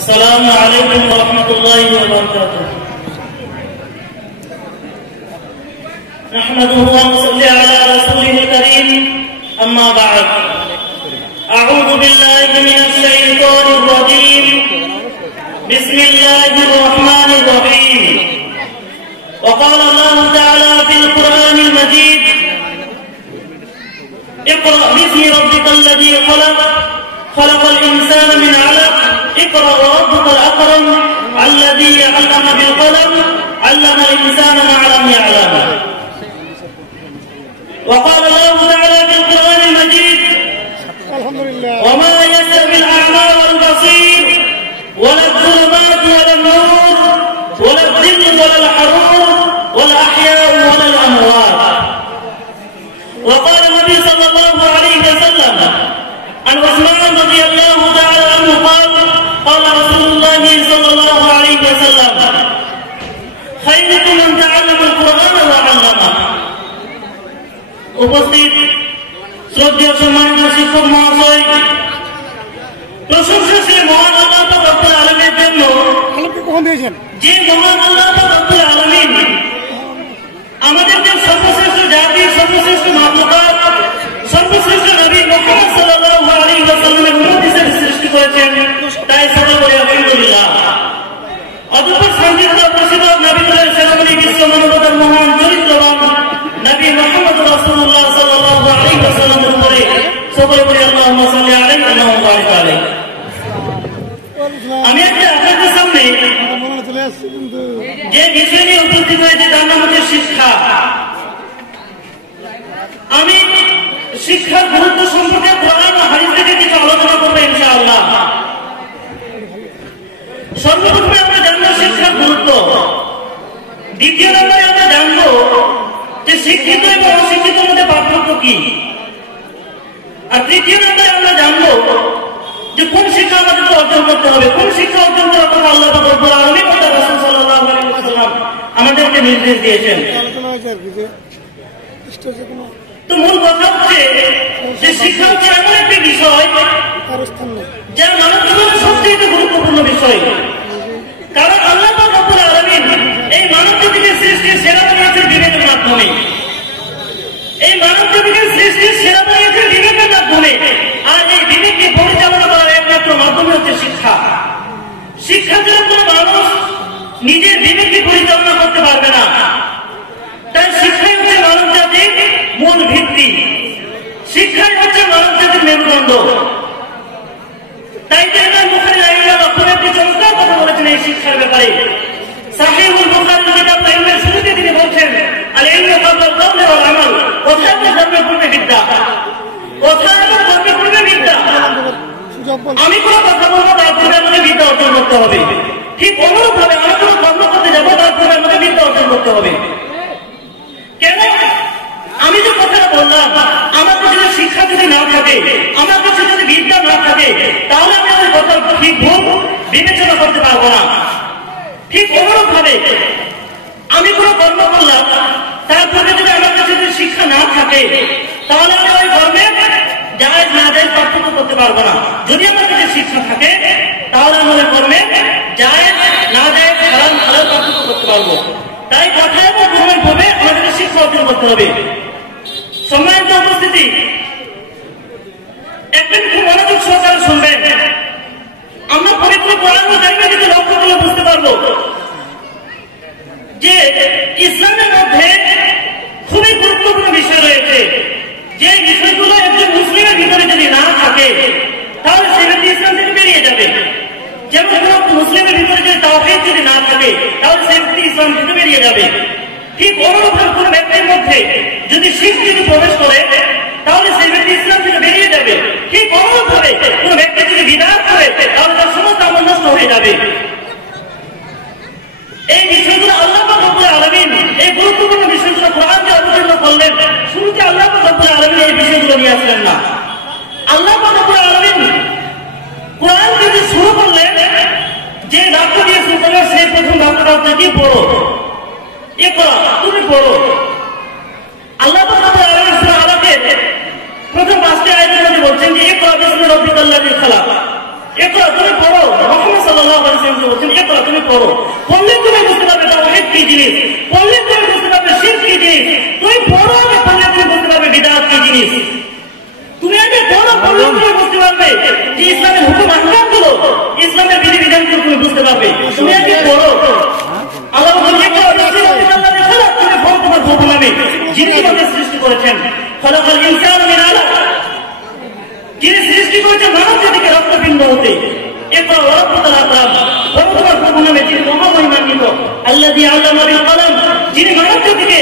السلام عليكم ورحمة الله وبركاته. نحمده ونصلي على رسوله الكريم. أما بعد، أعوذ بالله من الشيطان الرجيم. بسم الله الرحمن الرحيم. وقال الله تعالى في القرآن المجيد: اقرأ باسم ربك الذي خلق، خلق الإنسان من علق، اقرأ وربك الأكرم الذي علم بالقلم علم الإنسان ما لم يعلم. وقال الله تعالى في القرآن المجيد: وما يستوي الأعمى والبصير ولا الظلمات ولا النور ولا الظل ولا الحرور ولا الأحياء ولا الأموات. وقال النبي صلى الله عليه وسلم عن عثمان رضي الله تعالى عنه قال: قال رسول الله صلى الله عليه وسلم: خيركم من تعلم القرآن وعلمه. উপস্থিত শ্রদ্ধেয় সম্মানিত শিক্ষক মহাশয়, প্রশংসা সে মহান আল্লাহ রব্বুল আলামিনের জন্য যে মহান আল্লাহ রব্বুল আলামিন আমাদেরকে সর্বশ্রেষ্ঠ জাতি, সর্বশ্রেষ্ঠ মাখলুকাত, সর্বশ্রেষ্ঠ নবী মুহাম্মদ সাল্লাল্লাহু আলাইহি ওয়াসাল্লামের উম্মত হিসেবে সৃষ্টি করেছেন, তাই সকলে বলি আলহামদুলিল্লাহ। অতঃপর শান্তির প্রসিদ্ধ নবীদের সেনাপতি বিশ্ব মানবতার মহান চরিত্রবান নবী মুহাম্মদ রাসূলুল্লাহ সাল্লাল্লাহু আলাইহি ওয়াসাল্লামের উপরে সকলে বলি আল্লাহুম্মা সাল্লি আলাইহি ওয়া বারিক আলাইহি। আমি আজকে আপনাদের সামনে যে বিষয় নিয়ে উপস্থিত হয়েছে তার নাম হচ্ছে শিক্ষা। আমি শিক্ষার গুরুত্ব সম্পর্কে কোরআন ও হাদিস থেকে কিছু আলোচনা করবো ইনশাআল্লাহ। সর্বপ্রথমে আমরা জানবো শিক্ষার গুরুত্ব। দ্বিতীয় নম্বরে আমরা জানবো যে শিক্ষিত এবং অশিক্ষিতের মধ্যে পার্থক্য কি। আর তৃতীয় নম্বরে আমরা জানবো যে কোন শিক্ষা আমাদেরকে অর্জন করতে হবে, কোন শিক্ষা অর্জন করার কথা আল্লাহ রাব্বুল আলামিন ও তার রাসূল সাল্লাল্লাহু আলাইহি ওয়াসাল্লাম আমাদেরকে নির্দেশ দিয়েছেন। তো মূল কথা হচ্ছে যে শিক্ষা হচ্ছে এমন একটি বিষয় যা মানব জীবনের সবচেয়ে গুরুত্বপূর্ণ বিষয়। কারণ আল্লাহ রাব্বুল আলামিন এই মানব জাতিকে সৃষ্টির সেরা বানিয়েছেন বিবেকের মাধ্যমে। এই মানব জাতিকে সৃষ্টির সেরা বানিয়েছেন বিবেকের মাধ্যমে। আর এই বিবেককে পরিচালনা করার একমাত্র মাধ্যম হচ্ছে শিক্ষা। শিক্ষা ছাড়া কোনো মানুষ নিজের বিবেককে পরিচালনা করতে পারবে না। তাই শিক্ষাই হচ্ছে মানব জাতির মূল ভিত্তি, শিক্ষাই হচ্ছে মানব জাতির মেরুদণ্ড। তাই ইমাম বুখারী রাহিমাহুল্লাহ একটি চমৎকার কথা বলেছেন এই শিক্ষার ব্যাপারে। সাহিহুল বুখারী কিতাব ইলমের শুরুতে তিনি বলছেন, আল ইলমু ক্বাবলা আল কওলি ওয়াল আমাল। কথা কর্মের পূর্বে বিদ্যা, কথা কর্মের পূর্বে বিদ্যা। আমি কোনো কথা বলবো তার পূর্বে আমাকে বিদ্যা অর্জন করতে হবে। ঠিক অনুরূপ ভাবে আমি কোনো কর্ম করতে যাবো তার পূর্বে আমাকে বিদ্যা অর্জন করতে হবে। কেন? আমি যে কথাটা বললাম, আমার কাছে যদি শিক্ষা যদি না থাকে, আমার কাছে যদি বিদ্যা না থাকে, তাহলে আমি ওই কথা ঠিক ভুল বিবেচনা করতে পারবো না। ঠিক অনুরূপ ভাবে আমি কোনো কর্ম করলাম, তারপরে যদি আমার কাছে যদি শিক্ষা না থাকে, তাহলে আমি ওই কর্মে জায়েজ না জায়েজ পার্থক্য করতে পারবো না। যদি আমার কাছে শিক্ষা থাকে, তাহলে আমি ওই কর্মে জায়েজ না জায়েজ হারাম হালাল পার্থক্য করতে পারবো। তাই কথা এবং কর্মের ভাবে আমাদেরকে শিক্ষা অর্জন করতে হবে। সম্মানিত উপস্থিতি, একদিন খুব মনোযোগ সহকারে শুনবেন। আমরা পবিত্র কোরআন ও কারিমে যদি লক্ষ্য করলে বুঝতে পারবো যে ইসলামের মধ্যে খুবই গুরুত্বপূর্ণ বিষয় রয়েছে। যে বিষয়গুলো একজন মুসলিমের ভিতরে যদি না থাকে, তাহলে সে ব্যক্তি ইসলাম থেকে বেরিয়ে যাবে। যেমন কোন মুসলিমের ভিতরে যদি তাওহীদ যদি না থাকে, তাহলে সে ব্যক্তি ইসলাম থেকে বেরিয়ে যাবে। ঠিক অনুরূপভাবে কোন ব্যক্তির মধ্যে যদি শিরক যদি প্রবেশ করে, তাহলে সেই ব্যক্তি ইসলাম থেকে বেরিয়ে যাবে। ঠিক অনুরূপভাবে কোন ব্যক্তি যদি বিদআত করে, তাহলে তার সমস্ত আমল নষ্ট হয়ে যাবে। এই বিষয়গুলো আল্লাহ রাব্বুল আলামিন এই গুরুত্বপূর্ণ বিষয়গুলো কোরআনে অবতীর্ণ করলেন। শুরুতে আল্লাহ রাব্বুল আলামিন এই বিষয়গুলো নিয়ে আসলেন না। আল্লাহ রাব্বুল আলামিন কোরআন যদি শুরু করলেন, যে বাক্য দিয়ে শুরু করলেন, সেই প্রথম বাক্যটা হচ্ছে কি? পড়ো, ইকরা, তুমি পড়ো। আল্লাহ রাব্বুল আলামিন সূরা আলাকে প্রথম 5টি আয়াতের মধ্যে বলছেন যে ইকরা করো, পড়লে তুমি বুঝতে পারবে তাওহীদ কি জিনিস, পড়লে তুমি বুঝতে পারবে শিরক কি জিনিস, তুমি পড়ো আগে, পড়লে তুমি বুঝতে পারবে বিদআত কি জিনিস। তুমি আগে পড়ো, পড়লে তুমি বুঝতে পারবে যে ইসলামের হুকুম আহকামগুলো, ইসলামের বিধিবিধানগুলো তুমি বুঝতে পারবে। তুমি আগে পড়ো। আল্লাহ বলেন তোমার প্রভু নামে যিনি তোমাকে সৃষ্টি করেছেন, খলাকাল ইনসানা মিন আলাক, যিনি সৃষ্টি করেছেন মানব জাতিকে রক্তপিণ্ড হতে। ইকরা ওয়া রাব্বুকাল আকরাম, তোমার প্রভু নামে যিনি মহামহিমান্বিত, আল্লাযী আল্লামা বিল কলম, যিনি মানব জাতিকে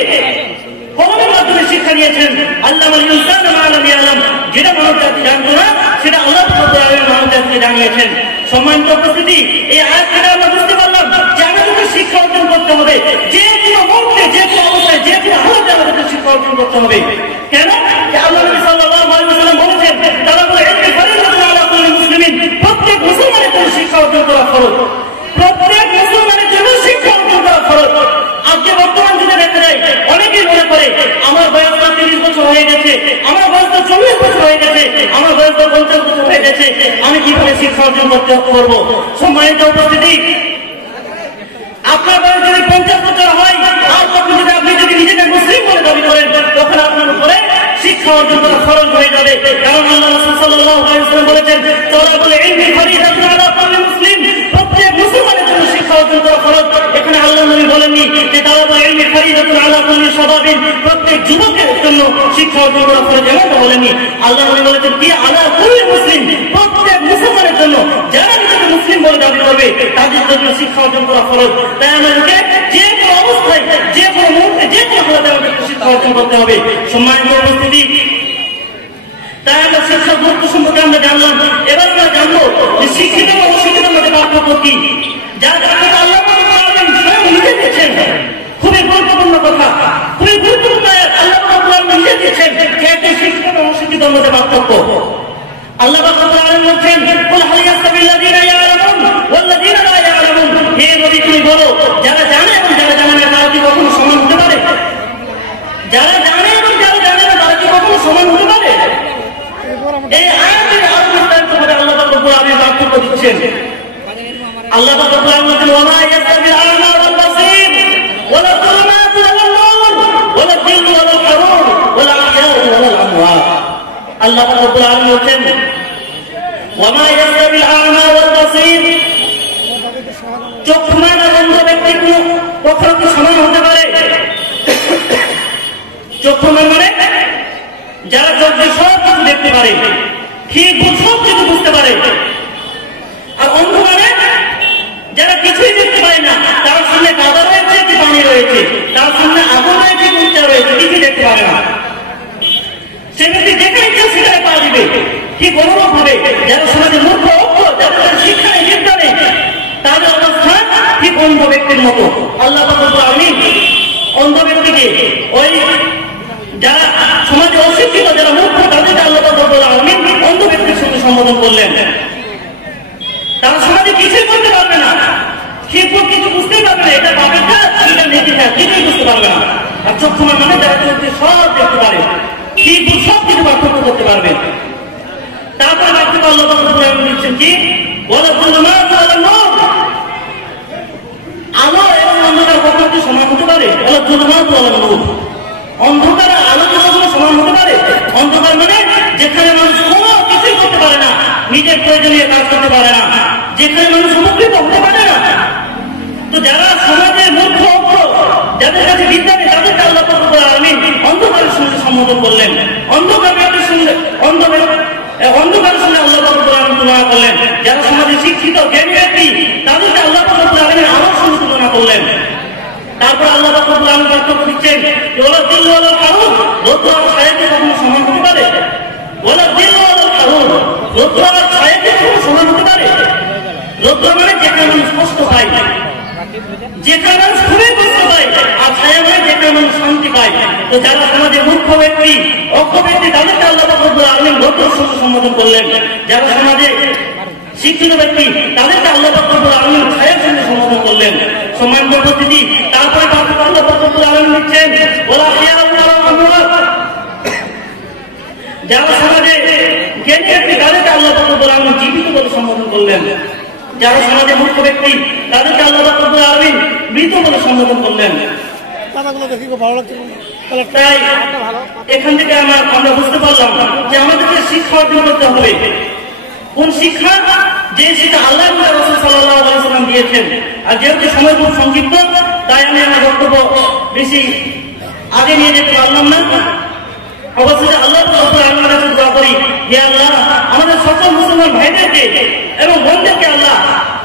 কলমের মাধ্যমে শিক্ষা দিয়েছেন। আল্লামাল ইনসানা মা লাম ইয়ালাম, যেটা মানব জাতি জানতো না সেটা আল্লাহ রাব্বুল আলামিন মানব জাতিকে জানিয়েছেন। সম্মানিত উপস্থিতি, এই আয়াত থেকে আমরা বুঝতে পারলাম যে আমাদেরকে শিক্ষা অর্জন করতে হবে, যে কোনো মুহূর্তে, যে কোনো অবস্থায়, যে কোনো হালতে আমাদেরকে শিক্ষা অর্জন করতে হবে। কেন? আল্লাহ নবী সাল্লাল্লাহু আলাইহি ওয়াসাল্লাম বলেছেন, তালাবুল ইলমি ফরিদাতুন আলা কুল্লি মুসলিমিন, প্রত্যেক মুসলমানের জন্য শিক্ষা অর্জন করা ফরজ, প্রত্যেক মুসলমানের জন্য শিক্ষা অর্জন করা ফরজ। আজকে বর্তমান যুগে দেখা যায় অনেকেই মনে করে আমার বয়স 30 বছর হয়ে গেছে, আমার বয়স 40 বছর হয়ে গেছে, আমার বয়স 50 বছর হয়ে গেছে, আমি কিভাবে শিক্ষা অর্জন করতে পারবো? সম্মানিত উপস্থিতি, আপনার বয়স যদি 50 বছর হয় আর তখন যদি আপনি যদি নিজেকে মুসলিম বলে দাবি করেন, তখন আপনার উপরে শিক্ষা অর্জন করা ফরজ হয়ে যাবে। কারণ আল্লাহ রাসূল সাল্লাল্লাহু আলাইহি ওয়াসাল্লাম বলেছেন, তালাবুল ইলমি ফরিদাতুন আলা কুল্লি মুসলিম, প্রত্যেক মুসলমানের জন্য শিক্ষা অর্জন করা ফরজ। এখানে আল্লাহ নবী বলেননি যে তালাবুল ইলমি ফরিদাতুন আলা কুল্লি শাবাবিন, প্রত্যেক যুবকের জন্য শিক্ষা অর্জন করা ফরজ, এমনটা বলেননি। আল্লাহ নবী বলেছেন কি আলা কুল্লি মুসলিম, প্রত্যেক মুসলমানের জন্য, যারা নিজেকে মুসলিম বলে দাবি করবে তাদের জন্য শিক্ষা অর্জন করা ফরজ। তাই আমাদেরকে যে কোনো অবস্থায়, যে কোনো মুহূর্তে, যে কোনো হালতে আমাদেরকে শিক্ষা অর্জন করতে হবে। সম্মানিত উপস্থিতি, তাই আমরা শিক্ষার গুরুত্ব সম্পর্কে আমরা জানলাম। এবার আমরা জানবো যে শিক্ষিত ও অশিক্ষিতের মধ্যে পার্থক্য কি, যা আল্লাহ নিজে দিয়েছেন। খুবই গুরুত্বপূর্ণ কথা, খুবই গুরুত্বপূর্ণ আল্লাহ নিজে দিয়েছেন যে শিক্ষিত ও অশিক্ষিতের মধ্যে পার্থক্য। আল্লাহ বলছেন, কুল হাল ইয়াস্তাবিল্লাযীনা ইয়ালামুন ওয়াল্লাযীনা লা ইয়ালামুন, হে নবী তুমি বলো যারা জানে এবং যারা জানে না তারা কি কখনো সমান হতে পারে? যারা জানে এবং যারা জানে না তারা কি কখনো সমান হতে পারে? এই আয়াতের আরো বিস্তারিতভাবে আল্লাহ রাব্বুল আলামিন পার্থক্য দিচ্ছেন। আল্লাহ রাব্বুল আলামিন বলেন, ওয়া মা ইয়াস্তাবিল আ'মা ওয়াল বাসীর ওয়ালা যুলুমাতু ওয়াল নূর ওয়ালা যিল্লু ওয়াল হারুর ওয়ালা আহয়াউ ওয়াল আমওয়াত। আল্লাহ রাব্বুল আলামিন বলেন, ওয়া মা ইয়াস্তাবিল আ'মা ওয়াল বাসীর, চক্ষুমান আর অন্ধ ব্যক্তি কখনো কি সমান হতে পারে? চক্ষুমান মানে যারা চোখ দিয়ে সব কিছু দেখতে পারে, ঠিক সব কিছু বুঝতে পারে। আর অন্ধ মানে যারা কিছুই দেখতে পারে না, তার সামনে কাদা রয়েছে কি পানি রয়েছে, তার সামনে আগুন রয়েছে কি উচ্চা রয়েছে, কিছুই দেখতে পারে না। সে ব্যক্তি যেখানে ইচ্ছা সেখানে পা দিবে। ঠিক অনুভব হবে যারা সমাজে মূর্খ, অজ্ঞ, যাদের শিক্ষা নেই, বিদ্যা নেই, তাদের অবস্থান ঠিক অন্ধ ব্যক্তির মতো। আল্লাহ রাব্বুল আলামিন অন্ধ ব্যক্তিকে, ওই যারা সমাজে অশিক্ষিত, যারা মূর্খ, তাদেরকে আল্লাহ রাব্বুল আলামিন অন্ধ ব্যক্তির সঙ্গে সম্বোধন করলেন। তারা সমাজে কিছুই করতে পারবে না, ঠিক কিছু বুঝতেই পারবে না, এটা পাবেন না, এটা নেকি না, কিছুই বুঝতে পারবে না। আর চক্ষুমান মানে যারা চোখে সব দেখতে পারে, ঠিক সব কিছু পার্থক্য করতে পারবে। তারপরে পার্থক্য আল্লাহ রাব্বুল আলামিন দিচ্ছেন কি, ওয়ালা যুলুমাতু ওয়ালা নূর, আলো এবং অন্ধকার কখনো কি সমান হতে পারে? ওয়ালা যুলুমাতু ওয়ালা নূর, অন্ধকার আলো কি কখনো সমান হতে পারে? অন্ধকার মানে যেখানে মানুষ কোনো কিছুই করতে পারে না, নিজের প্রয়োজনীয় কাজ করতে পারে না, যেখানে মানুষ উপকৃত হতে পারে না। তো যারা সমাজের মূর্খ, যাদের কাছে বিদ্যা নেই, তাদেরকে আল্লাহ রাব্বুল আলামিন অন্ধকারের সঙ্গে সম্বোধন করলেন। অন্ধকারের সঙ্গে অন্ধকারের সঙ্গে আল্লাহ রাব্বুল আলামিন তুলনা করলেন। যারা সমাজে শিক্ষিত, জ্ঞানী ব্যক্তি, তাদেরকে আল্লাহ রাব্বুল আলামিন আলোর সঙ্গে তুলনা করলেন। তারপর আল্লাহ রাব্বুল আলামিন পার্থক্য দিচ্ছেন, ওয়ালা যিল্লু ওয়াল হারুর, রৌদ্র আর ছায়াকে কখনো সমান হতে পারে? ওয়ালা যিল্লু ওয়াল হারুর, রৌদ্র আর ছায়াকে কখনো সমান হতে পারে? রৌদ্র মানে যেখানে মানুষ কষ্ট পায়, যেখানে মানুষ খুবই কষ্ট পায়, আর ছায়া মানে যেখানে মানুষ শান্তি পায়। তো যারা সমাজে মূর্খ ব্যক্তি, অজ্ঞ ব্যক্তি, তাদেরকে আল্লাহ রাব্বুল আলামিন রৌদ্রের সঙ্গে সম্বোধন করলেন। যারা সমাজে শিক্ষিত ব্যক্তি, তাদেরকে আল্লাহ রাব্বুল আলামিন ছায়ার সঙ্গে সম্বোধন করলেন। সম্মানিত উপস্থিতি, তারপরে আল্লাহ রাব্বুল আলামিন দিচ্ছেন, ওয়ালা আহয়াউ ওয়াল আমওয়াত, যারা সমাজে জ্ঞানী ব্যক্তি, তাদেরকে আল্লাহ রাব্বুল আলামিন জীবিত বলে সম্বোধন করলেন। যারা সমাজের মুখ্য ব্যক্তি তাদেরকে আল্লাহ রাব্বুল আলামিন মৃত বলে সম্বোধন করলেন। তাই এখান থেকে আমরা বুঝতে পারলাম যে আমাদেরকে শিক্ষা অর্জন করতে হবে। কোন শিক্ষা? যে সেটা আল্লাহ এবং রাসূল সাল্লাল্লাহু আলাইহি ওয়াসাল্লাম দিয়েছেন। আর যেহেতু সময় খুব সংক্ষিপ্ত, তাই আমি আমার বক্তব্য বেশি আগে নিয়ে যেতে পারলাম না। অবশ্যই আল্লাহ রাব্বুল আলামিনের কাছে দোয়া করি, হে আল্লাহ আমাদের সকল মুসলমান ভাইদেরকে এবং বোনদেরকে আল্লাহ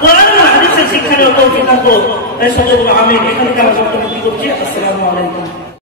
কোরআন ও হাদিসের শিক্ষা নিয়ে তৌফিক দান করুন। তাই সকলকে আমিন। এখান থেকে আমার বক্তব্য করছি। আসসালামু আলাইকুম।